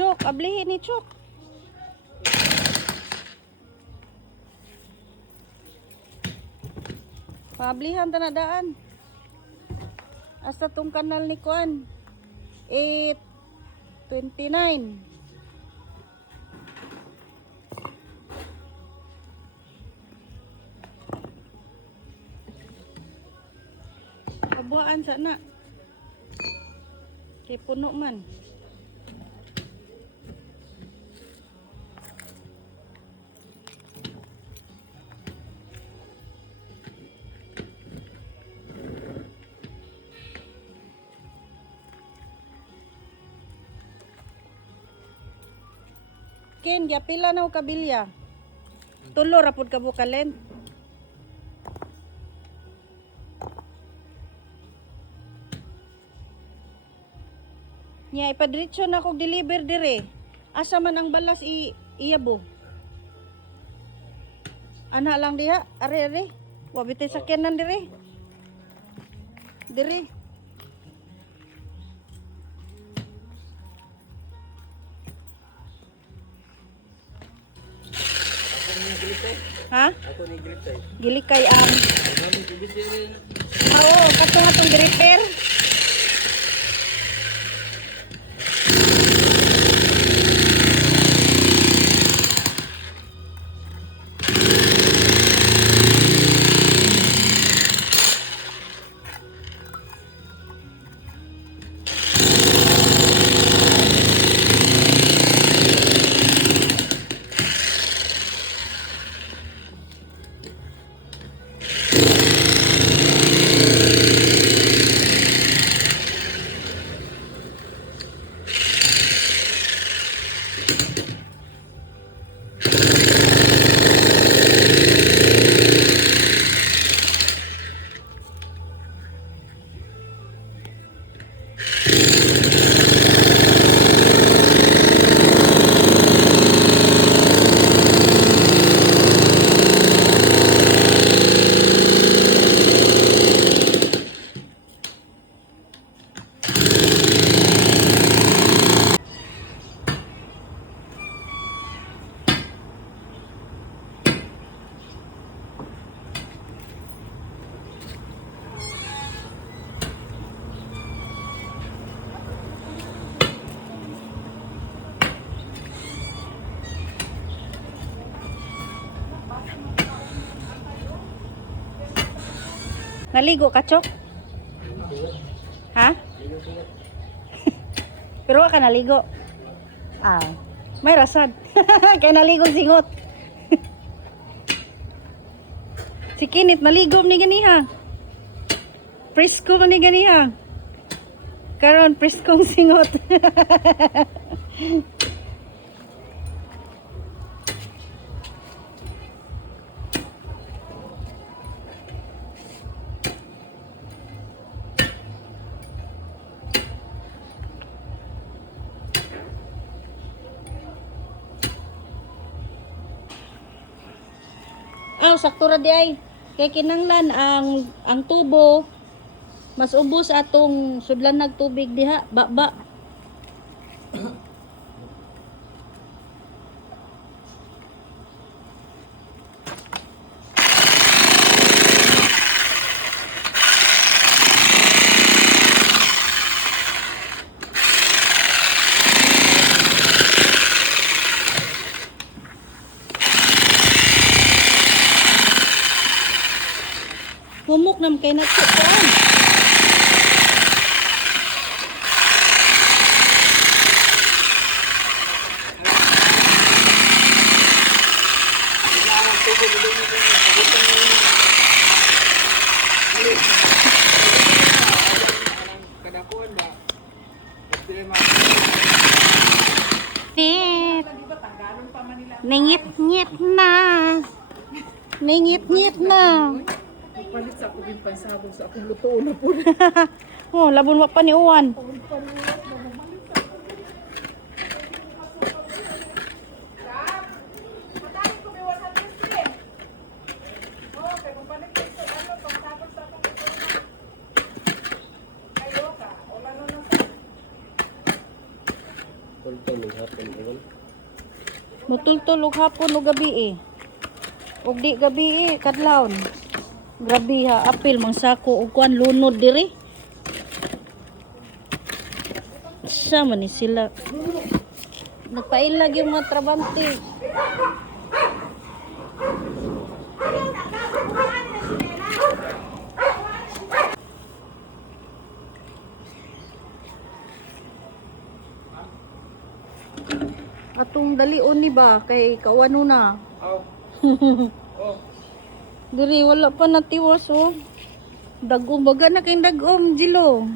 Chok, ablihin ni Chok. Pablihan tanadaan. Asa tong kanal ni Kuan. 8:29. Kabuaan sana. Kay puno man. Ken, pila na o kabilya? Tulo rapod ka bukalen. Nya ipadritso na kog deliver dire. Asa man ang balas iyabo. Ana lang diha, are. Wa bitay sakyanan dire. Dire. Ha? Ako ni Griptay. Gilikay ang. Mami bibisi rin. Oo, katong atong gripper. Naligo ka, Chok? Ha? Pero wa ka naligo. Ah, may rasad. Kaya naligo singot. Si Kinit naligo ni ganiha. Presko man ni ganiha. Karon preskong singot. Sakto ra di ay. Kay kinanglan ang tubo mas ubos atong sudlan nagtubig diha, ba. Humok nam kay nagsukuan. Kadakuan ba? Ningit-ngit na. Ningit-ngit na. Palit sa ako din pansabog sa akong luto na po. Oh, labon wa pa ni Uwan. Mutultol og hapon o gabi eh. Og di gabi eh, kadlawon. Grabe ha, apil mang sako og kuan lunod diri. Sa man ni sila. Nagpailag yung mga trabante. Atong dalion ni ba kay kawano na. Diri wala pa natiwas oh. Dagom baga na kay dagom jilo.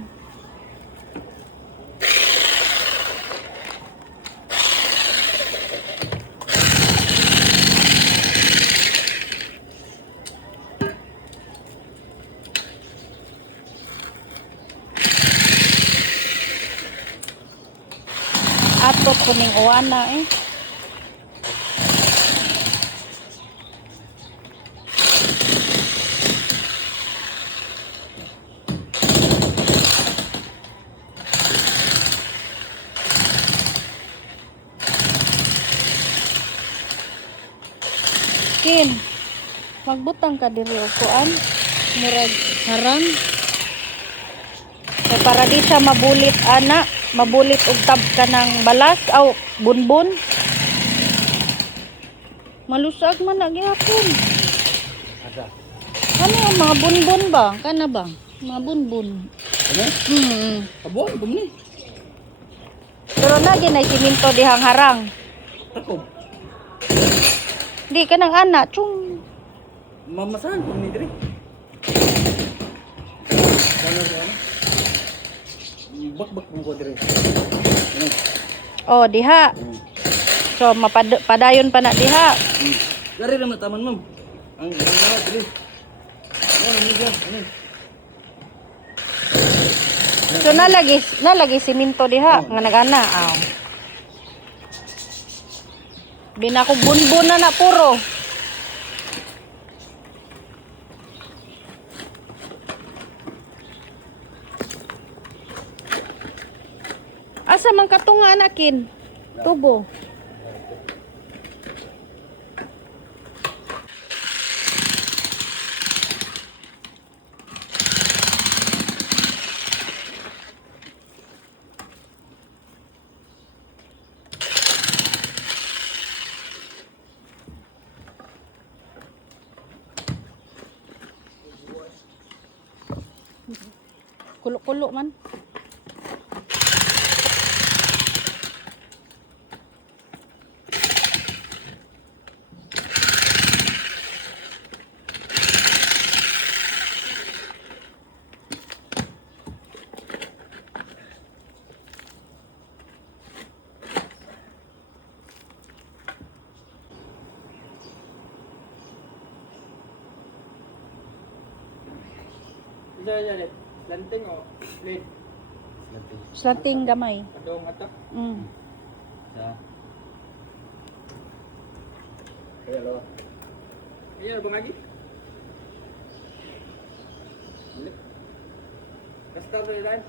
Atot kuning uwana eh. Kin, magbutang ka diri og kuan, murag harang. Kay para di siya mabulit ana, mabulit og tab ka ng balas aw bunbun. Malusag man na gyapon. Asa? Ano ang mga bunbun ba? Kana ba? Mga bunbun. Ano? Abon, bumni. Pero na ginay siminto dihang harang. Takob. Di ka nang ana, chung. Mamasahan, bumni diri. Ano ba ano? Bak-bak mo ko diri. Ano? Oh, diha. So, padayon pa na diha. Dari naman taman, ma'am. Ang ganda diri. Ano niya? Ano? So, nalagi siminto diha. Nga nag-ana. Aw. Binakog bunbun na puro. Asa man katunga anakin? Tubo. Kulo-kulo man. Dali, lanting o lead. Slating gamay. Adong atak. Sa. Hello. Iya bang lagi? Kastar dari lain.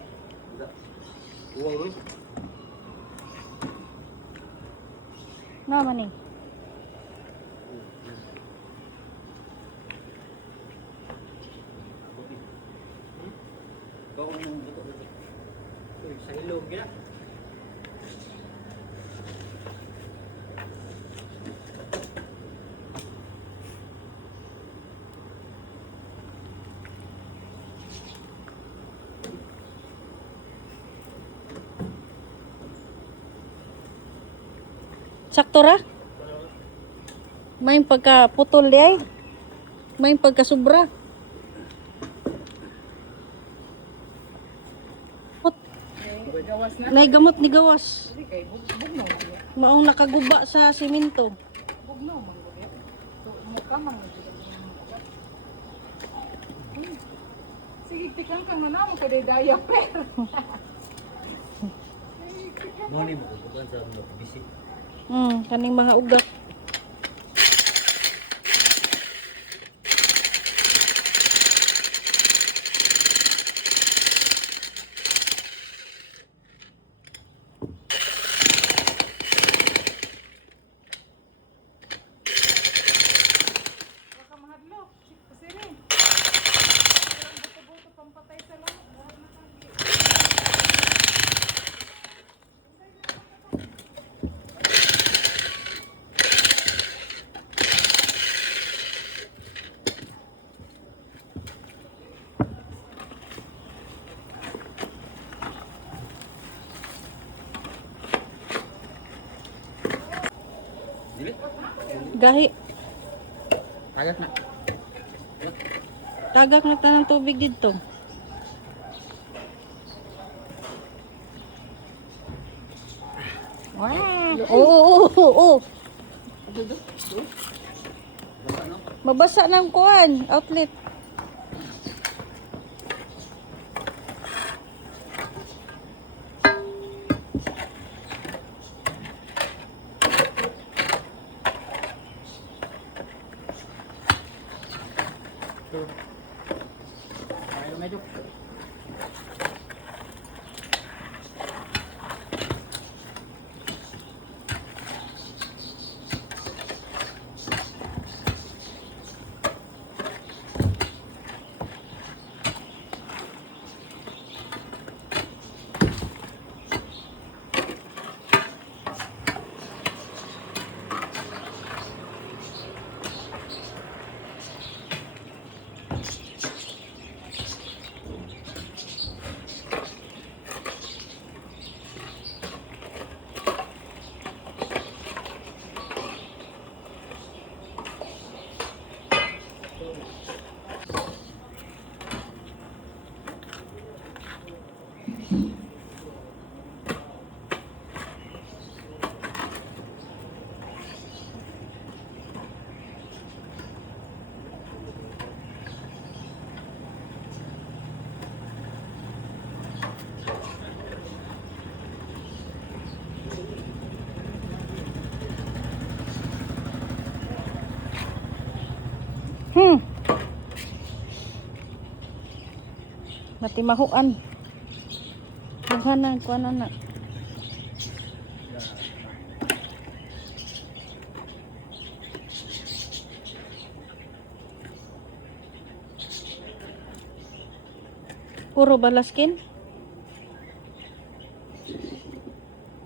Uwang rin. Naman eh. Uy, sa ilog ya. Sakto ra? May pagka-putol di ay. May pagka-sobra. Gawas na. Nay gamot ni gawas. Dili kay bugnaw man. Maong nakaguba sa simento. Bugnaw man. Mukha man. Sige, tikang ka na mo kay daya per. Mo ni mo kuan sa mga bisi. Kaning mga ugat. Gahi. Tagak na. Tagak na tanang tubig dito. Wow. Oo. Mabasa ng kuan, outlet. Ayaw medyo. Matimahuan. Daghanan kuan na. Puro balaskin.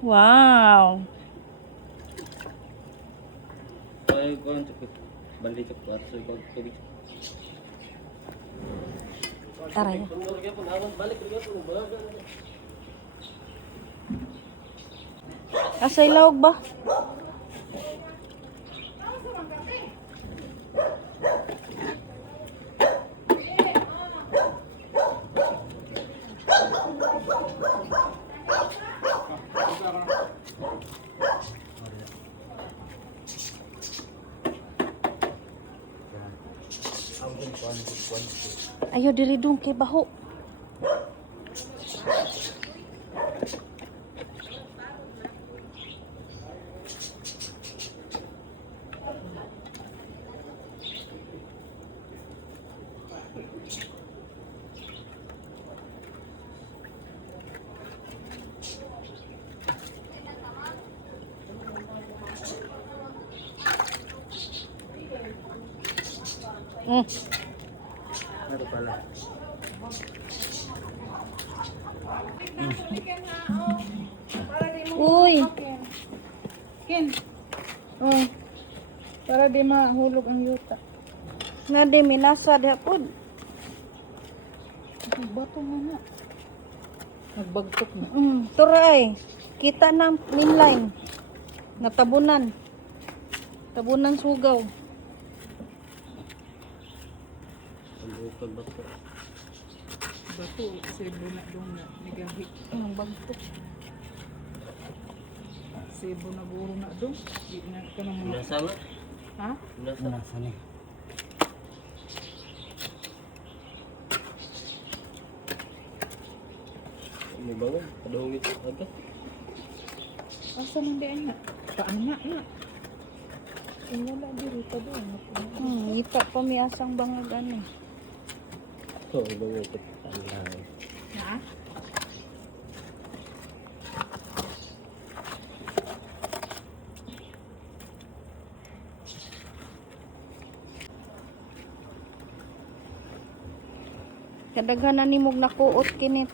Wow. Ay, kuan cepet. Balik ke atas pag tubig. Aray. Asay lawag ba? Ayo diri dong kay baho. Ano pala? Uy. Ken. Oh. Para di mahulog ang yuta. Na di minasa di pod. Ang bato nga na. Nagbagtok na. Turay. Kita na mainline. Natabunan. Tabunan sugaw. Bukag bato. Bato. Sebo na doon na. Nagahi. Bagtok. Sebo na guro na doon. Di na ka na mga. Nasa na? Ha? Nasa ni. May bawang, padungit agad. Asa man di na? Paana na. Wala diri pa doon. Ngita pa mi asang bangag ani. Oh, bawang ito. Tanay. Ha? Kadaghanan nimog nakuot kinit.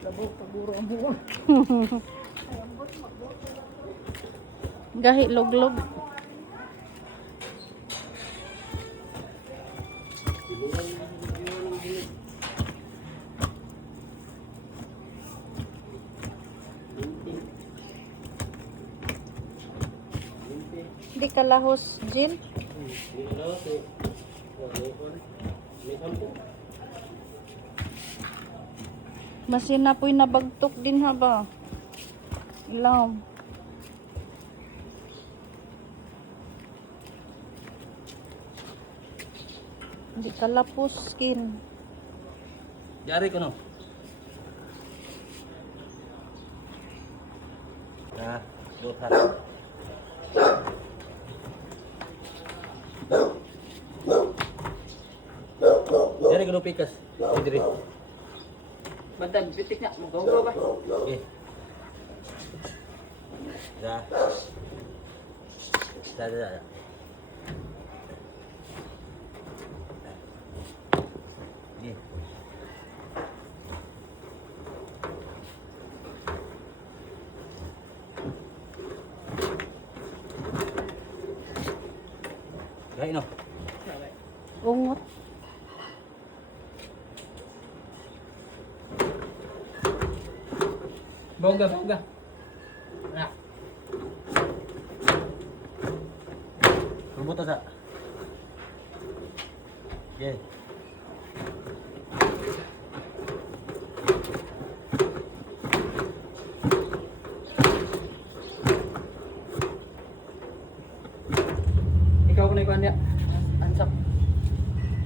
Labog paguro ang buwan. Gahi loglog. Di kalahos, Jill. Masin na po'y nabagtok din ha ba? Ilaw. Hindi kalapos skin. Yari ko no. Ah, buhat. Yari ko no pikas. Diri. Bantan, pitik na. Maggawa ba? Okay. Da. Da. Okay. Gay no. Ungot. Bongga. Nah. Rubuta sa. Okay. Ikaw ko na ikuan niya. Ansap.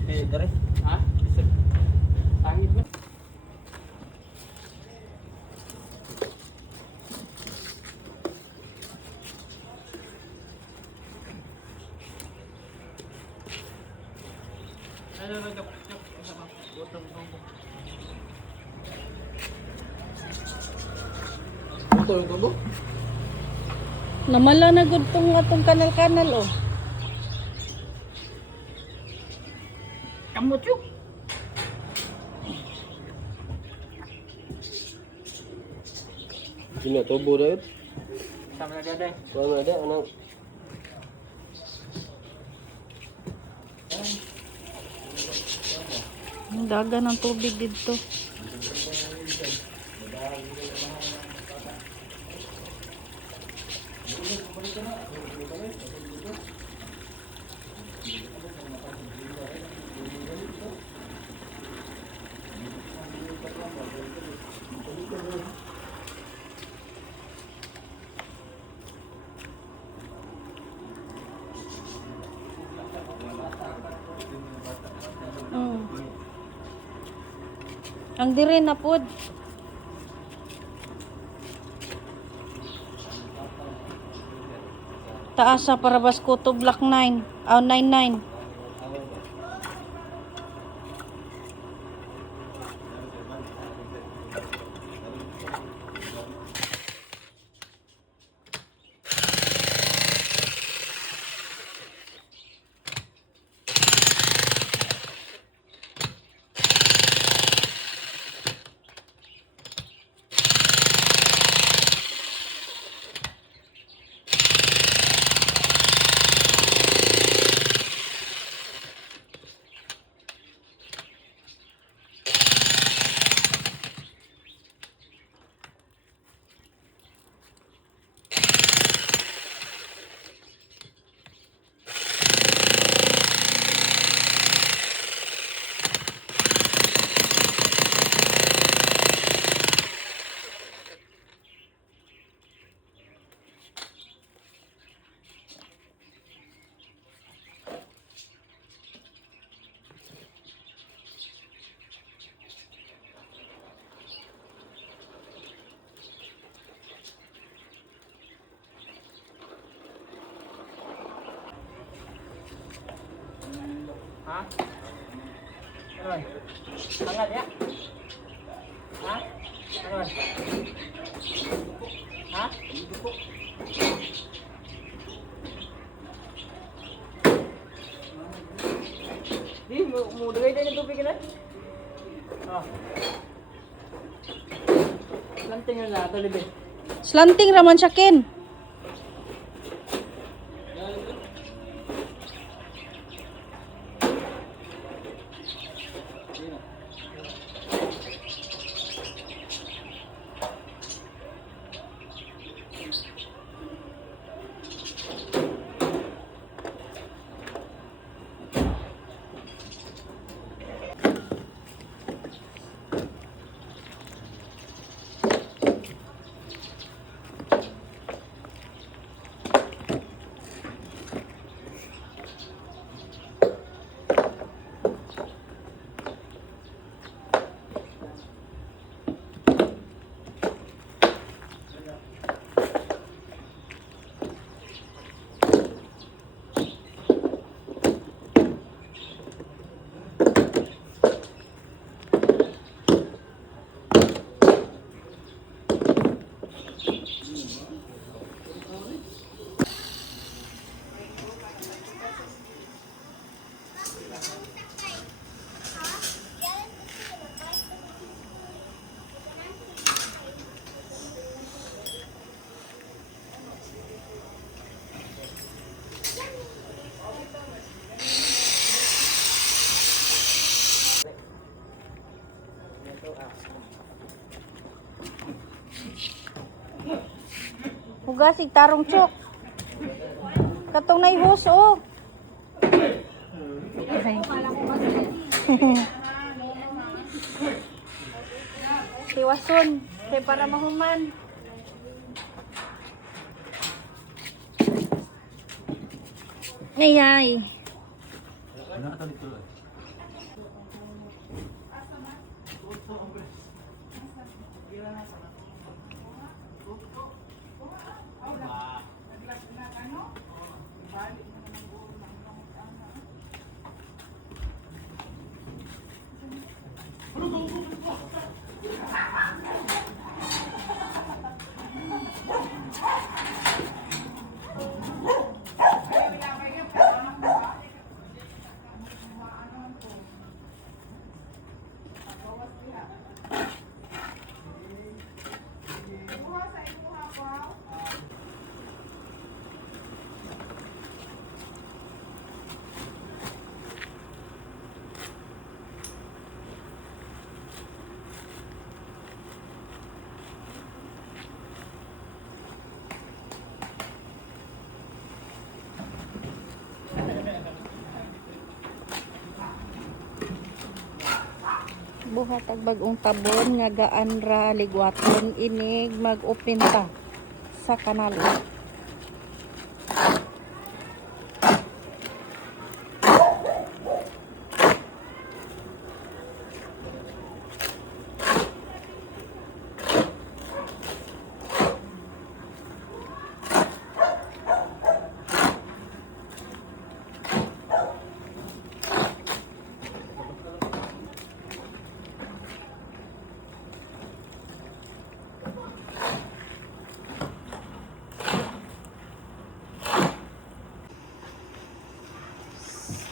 Okay, dari. Ha? Pangit mo. Tubo. Namala na gud tong atong kanal-kanal oh. Kamot yun. Sini tubo dah. Sama na daday. Kalau ada anak. Ang daga ng tubig dito. Ang diri na pod. Taas sa Parabas Kuto Block 9. 99. Ha? Ano? Hangat ya? Ha? Ano? Ha? Di, mau dagay din yung tubig na? Oh. Lanting yun na, ito libin. Slanting raman siya ken. Hugasig tarong chok. Katong naihos oh. Tiwason, kay para mahuman. Ay. Ano ka dito? Buhat ag bagong tabon nga gaan ra ligwaton inig mag-upinta sa kanal.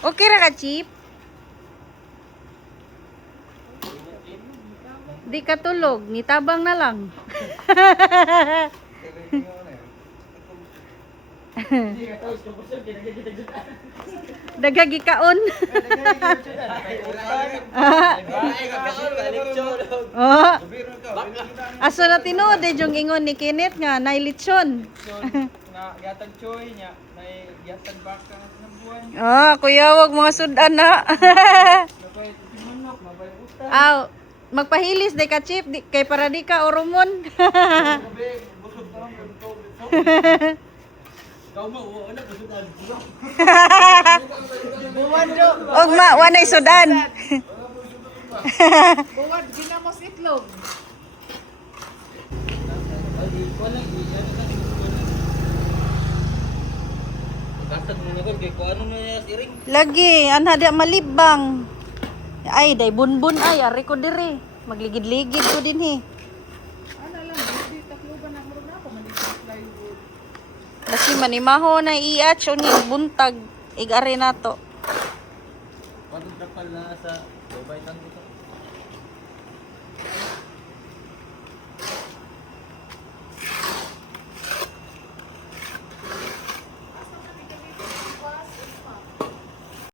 Okay ra ka, Chip? Di ka tulog, nitabang na lang. Dagagi kaon. Oh. Aso na tinuod yung ingon ni Kenneth nga nailitsyon. Na gatag choy nya, nay gatag baka nga sinabuan. Ah, kuya wag mga sudan na. Napay manok, mabay utan. Aw, magpahilis day ka Chip, di, kay para di ka oromon. Gabi, busog na lang ko bito. Kau mo wala busugan. Og ma wanay sudan. Buwad ginamos itlog. Kasag mo na ko kay kuano na iring. Lagi anha dia malibang. Ay day bunbun ay ari ko diri. Magligid-ligid ko dinhi. Ano lang, di takluban na mo na ako maliit plywood. Kasi manimaho na iatch ni buntag igari nato. Pagod na pala sa babay tanto.